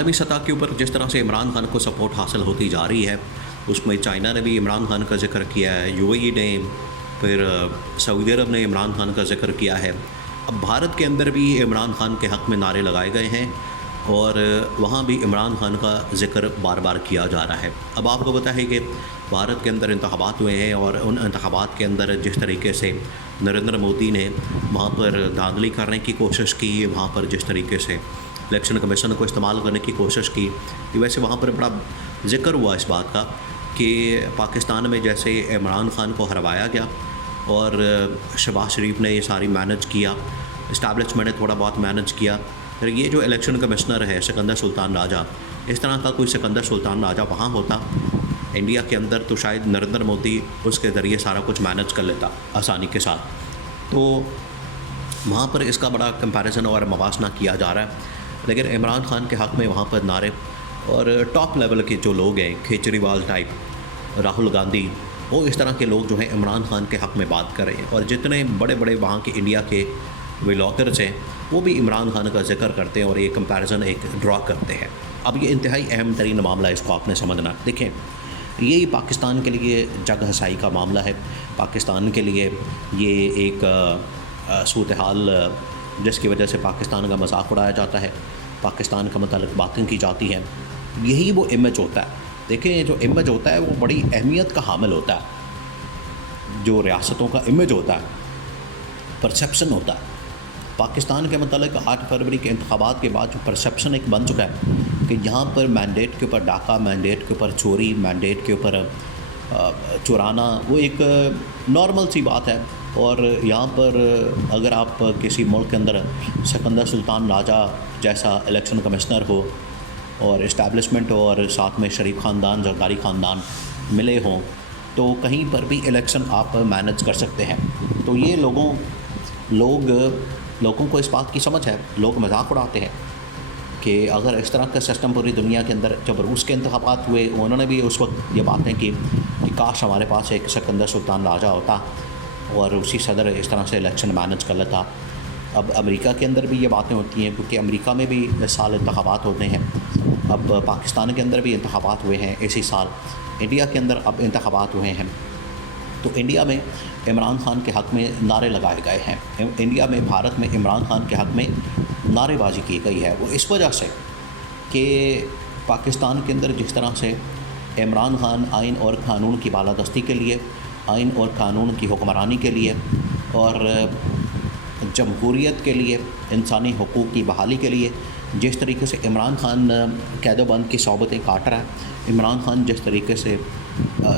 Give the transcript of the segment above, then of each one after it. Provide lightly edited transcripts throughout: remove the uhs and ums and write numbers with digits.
आलमी सतह के ऊपर जिस तरह से इमरान खान को सपोर्ट हासिल होती जा रही है, उसमें चाइना ने भी इमरान खान का ज़िक्र किया है, यूएई ने, फिर सऊदी अरब ने इमरान खान का ज़िक्र किया है। अब भारत के अंदर भी इमरान खान के हक़ में नारे लगाए गए हैं और वहाँ भी इमरान खान का ज़िक्र बार बार किया जा रहा है। अब आपको पता है कि भारत के अंदर इंतखाबात हुए हैं और उन इंतखाबात के अंदर जिस तरीके से नरेंद्र मोदी ने वहाँ पर धांधली करने की कोशिश की, वहाँ पर जिस तरीके से इलेक्शन कमीशन को इस्तेमाल करने की कोशिश की, वैसे वहाँ पर बड़ा ज़िक्र हुआ इस बात का कि पाकिस्तान में जैसे इमरान खान को हरवाया गया और शहबाज शरीफ ने ये सारी मैनेज किया, इस्टेब्लिशमेंट ने थोड़ा बहुत मैनेज किया। फिर ये जो इलेक्शन कमिश्नर है सिकंदर सुल्तान राजा, इस तरह का कोई सिकंदर सुल्तान राजा वहाँ होता इंडिया के अंदर तो शायद नरेंद्र मोदी उसके ज़रिए सारा कुछ मैनेज कर लेता आसानी के साथ। तो वहाँ पर इसका बड़ा कंपैरिजन और मवासना किया जा रहा है। लेकिन इमरान खान के हक़ में वहाँ पर नारे और टॉप लेवल के जो लोग हैं, केजरीवाल टाइप, राहुल गांधी, वो इस तरह के लोग जो हैं इमरान खान के हक़ में बात कर रहे हैं। और जितने बड़े बड़े वहाँ के इंडिया के व्लॉगर्स हैं वो भी इमरान खान का ज़िक्र करते हैं और ये कंपैरिजन एक ड्रॉ करते हैं। अब ये इंतहाई अहम तरीन मामला है, इसको आपने समझना। देखें, यही पाकिस्तान के लिए जग हसाई का मामला है। पाकिस्तान के लिए ये एक सूरत हाल जिसकी वजह से पाकिस्तान का मजाक उड़ाया जाता है, पाकिस्तान का मतलब बातें की जाती हैं। यही वो इमेज होता है। देखें, जो इमेज होता है वो बड़ी अहमियत का हामिल होता है। जो रियासतों का इमेज होता है, परसेप्शन होता है। पाकिस्तान के मतलब 8 फरवरी के इंतखाबात के बाद जो परसेप्शन एक बन चुका है कि यहाँ पर मैंडेट के ऊपर डाका, मैंडेट के ऊपर चोरी, मैंडेट के ऊपर चुराना वो एक नॉर्मल सी बात है। और यहाँ पर अगर आप किसी मुल्क के अंदर सिकंदर सुल्तान राजा जैसा इलेक्शन कमिश्नर हो और इस्टेब्लिशमेंट हो और साथ में शरीफ ख़ानदान, जरदारी ख़ानदान मिले हों, तो कहीं पर भी इलेक्शन आप मैनेज कर सकते हैं। तो ये लोगों को इस बात की समझ है। लोग मजाक उड़ाते हैं कि अगर इस तरह का सिस्टम पूरी दुनिया के अंदर, जब रूस के इंतखाबात हुए उन्होंने भी उस वक्त ये बातें की कि काश हमारे पास एक सिकंदर सुल्तान राजा होता और उसी सदर इस तरह से इलेक्शन मैनेज कर लेता। अब अमेरिका के अंदर भी ये बातें होती हैं क्योंकि अमेरिका में भी इस साल इंतखाबात होते हैं। अब पाकिस्तान के अंदर भी इंतखाबात हुए हैं इसी साल, इंडिया के अंदर अब इंतखाबात हुए हैं। तो इंडिया में इमरान खान के हक़ में नारे लगाए गए हैं। इंडिया में, भारत में इमरान खान के हक़ में नारेबाजी की गई है। वो इस वजह से कि पाकिस्तान के अंदर जिस तरह से इमरान खान आइन और क़ानून की बालादस्ती के लिए, आइन और क़ानून की हुक्मरानी के लिए और जमहूरियत के लिए, इंसानी हुकूक़ की बहाली के लिए जिस तरीके से इमरान खान कैदोबंद की सौबतें काट रहा है, इमरान खान जिस तरीके से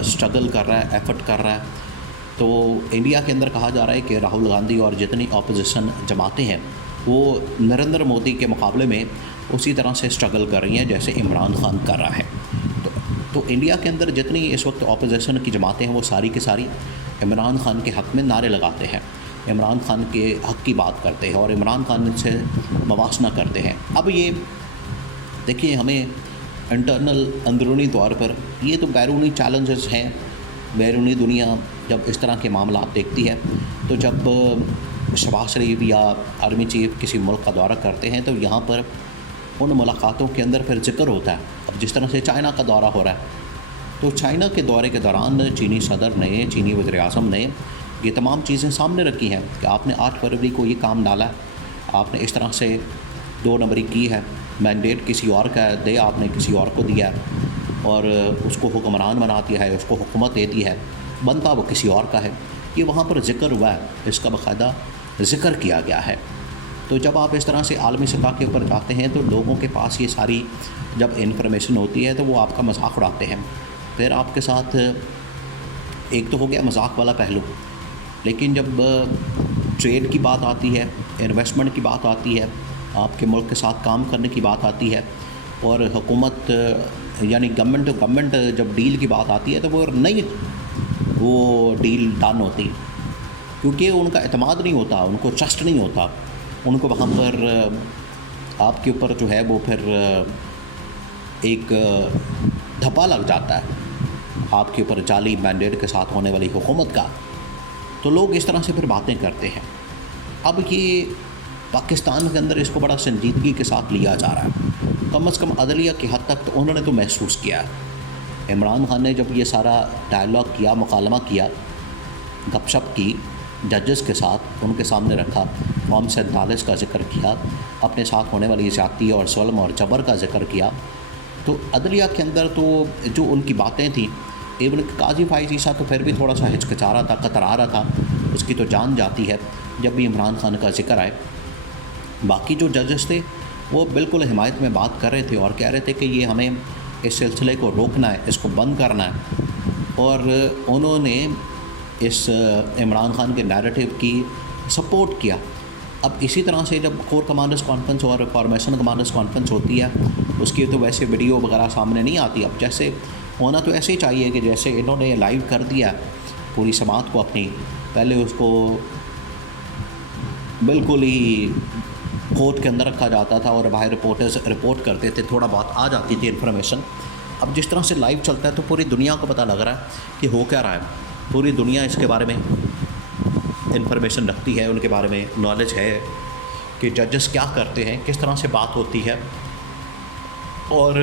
स्ट्रगल कर रहा है, एफर्ट कर रहा है, तो इंडिया के अंदर कहा जा रहा है कि राहुल गांधी और जितनी अपोजिशन जमातें हैं वो नरेंद्र मोदी के मुकाबले में उसी तरह से स्ट्रगल कर रही हैं जैसे इमरान खान कर रहा है। तो इंडिया के अंदर जितनी इस वक्त अपोजिशन की जमातें हैं वो सारी की सारी इमरान खान के हक़ में नारे लगाते हैं, इमरान खान के हक़ की बात करते हैं और इमरान खान से मवासना करते हैं। अब ये देखिए, हमें इंटरनल अंदरूनी तौर पर ये तो बैरूनी चैलेंजेस हैं। बैरूनी दुनिया जब इस तरह के मामला देखती है, तो जब शहबाज शरीफ या आर्मी चीफ किसी मुल्क का दौरा करते हैं तो यहाँ पर उन मुलाकातों के अंदर फिर ज़िक्र होता है। अब जिस तरह से चाइना का दौरा हो रहा है, तो चाइना के दौरे के दौरान चीनी सदर ने, चीनी वज़ीर-ए-आज़म ने ये तमाम चीज़ें सामने रखी हैं कि आपने 8 फरवरी को ये काम डाला है, आपने इस तरह से 2 नंबरी की है, मैंडेट किसी और का दे आपने किसी और को दिया है और उसको हुक्मरान बना दिया है, उसको हुकूमत दे दी है, बनता वो किसी और का है। ये वहाँ पर ज़िक्र हुआ है, इसका बाकायदा ज़िक्र किया गया है। तो जब आप इस तरह से आलमी सतह के ऊपर जाते हैं तो लोगों के पास ये सारी जब इन्फॉर्मेशन होती है तो वो आपका मजाक उड़ाते हैं। फिर आपके साथ एक तो हो गया मजाक वाला पहलू, लेकिन जब ट्रेड की बात आती है, इन्वेस्टमेंट की बात आती है, आपके मुल्क के साथ काम करने की बात आती है और हुकूमत यानी गवर्नमेंट टू गवर्नमेंट जब डील की बात आती है तो वो डील डन होती, क्योंकि उनका एतमाद नहीं होता, उनको ट्रस्ट नहीं होता, उनको वहाँ पर आपके ऊपर जो है वो फिर एक धब्बा लग जाता है आपके ऊपर जाली मैंडेट के साथ होने वाली हुकूमत का। तो लोग इस तरह से फिर बातें करते हैं। अब ये पाकिस्तान के अंदर इसको बड़ा संजीदगी के साथ लिया जा रहा है। कम से कम अदलिया की हद तक तो उन्होंने तो महसूस किया है। इमरान खान ने जब ये सारा डायलॉग किया, मुकालमा किया, गपशप की जजेस के साथ, उनके सामने रखा, फॉर्म 47 का जिक्र किया, अपने साथ होने वाली ज़्यादती और जुल्म और जबर का जिक्र किया, तो अदलिया के अंदर तो जो उनकी बातें थी, इवन काजी फाइज ईसा तो फिर भी थोड़ा सा हिचकिचा रहा था, कतरा रहा था, उसकी तो जान जाती है जब भी इमरान खान का जिक्र आए। बाकी जो जजेस थे वो बिल्कुल हिमायत में बात कर रहे थे और कह रहे थे कि ये हमें इस सिलसिले को रोकना है, इसको बंद करना है, और उन्होंने इस इमरान खान के नैरेटिव की सपोर्ट किया। अब इसी तरह से जब कोर कमांडर्स कॉन्फ्रेंस और फॉर्मेशन कमांडर्स कॉन्फ्रेंस होती है, उसकी तो वैसे वीडियो वगैरह सामने नहीं आती। अब जैसे होना तो ऐसे ही चाहिए कि जैसे इन्होंने लाइव कर दिया पूरी समात को अपनी, पहले उसको बिल्कुल ही कोर्ट के अंदर रखा जाता था और बाहर रिपोर्टर्स रिपोर्ट करते थे, थोड़ा बहुत आ जाती थी इन्फॉर्मेशन। अब जिस तरह से लाइव चलता है तो पूरी दुनिया को पता लग रहा है कि हो क्या रहा है, पूरी दुनिया इसके बारे में इन्फॉर्मेशन रखती है, उनके बारे में नॉलेज है कि जजेस क्या करते हैं, किस तरह से बात होती है। और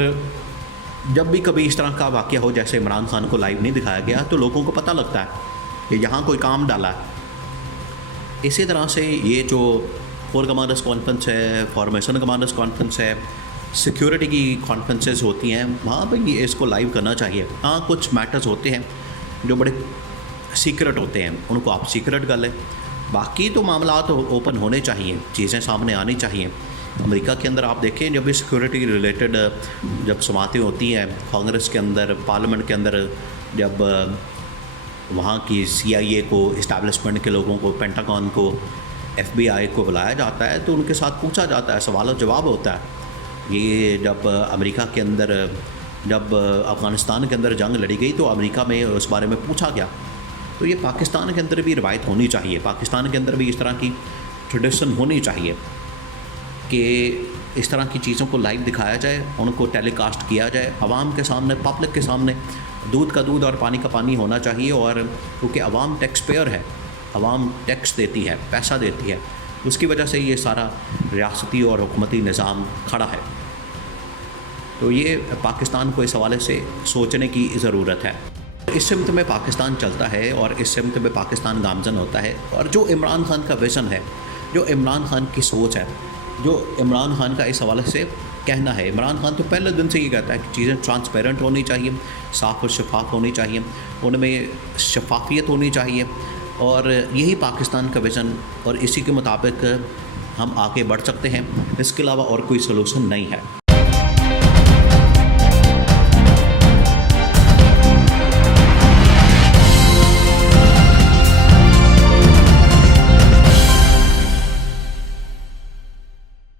जब भी कभी इस तरह का वाक़या हो, जैसे इमरान खान को लाइव नहीं दिखाया गया, तो लोगों को पता लगता है कि यहाँ कोई काम डाला है। इसी तरह से ये जो कोर कमांडर्स कॉन्फ्रेंस है, फॉर्मेशन कमांडर्स कॉन्फ्रेंस है, सिक्योरिटी की कॉन्फ्रेंसेस होती हैं, वहाँ पर ये इसको लाइव करना चाहिए। हाँ, कुछ मैटर्स होते हैं जो बड़े सीक्रेट होते हैं, उनको आप सीक्रेट कर लें, बाकी तो मामला तो ओपन होने चाहिए, चीज़ें सामने आनी चाहिए। अमेरिका के अंदर आप देखें, जब भी सिक्योरिटी रिलेटेड जब समातें होती हैं कांग्रेस के अंदर, पार्लियामेंट के अंदर, जब वहाँ की CIA को, इस्टेब्लिशमेंट के लोगों को, पेंटागन को, FBI को बुलाया जाता है, तो उनके साथ पूछा जाता है, सवाल और जवाब होता है। ये जब अमेरिका के अंदर, जब अफ़गानिस्तान के अंदर जंग लड़ी गई, तो अमेरिका में उस बारे में पूछा गया। तो ये पाकिस्तान के अंदर भी रिवायत होनी चाहिए, पाकिस्तान के अंदर भी इस तरह की ट्रेडिशन होनी चाहिए कि इस तरह की चीज़ों को लाइव दिखाया जाए, उनको टेलीकास्ट किया जाए, आवाम के सामने, पब्लिक के सामने। दूध का दूध और पानी का पानी होना चाहिए। और क्योंकि आवाम टैक्स पेयर है, आवाम टैक्स देती है, पैसा देती है, उसकी वजह से ये सारा रियासती और हुकूमती निज़ाम खड़ा है। तो ये पाकिस्तान को इस हवाले से सोचने की ज़रूरत है। इस सिमत में पाकिस्तान चलता है और इस सिमत में पाकिस्तान गामजन होता है। और जो इमरान खान का विज़न है, जो इमरान खान की सोच है, जो इमरान खान का इस हवाले से कहना है, इमरान खान तो पहले दिन से ये कहता है कि चीज़ें ट्रांसपेरेंट होनी चाहिए, साफ़ और शफाफ होनी चाहिए, उनमें शफाफियत होनी चाहिए, और यही पाकिस्तान का विज़न, और इसी के मुताबिक हम आगे बढ़ सकते हैं। इसके अलावा और कोई सलूशन नहीं है।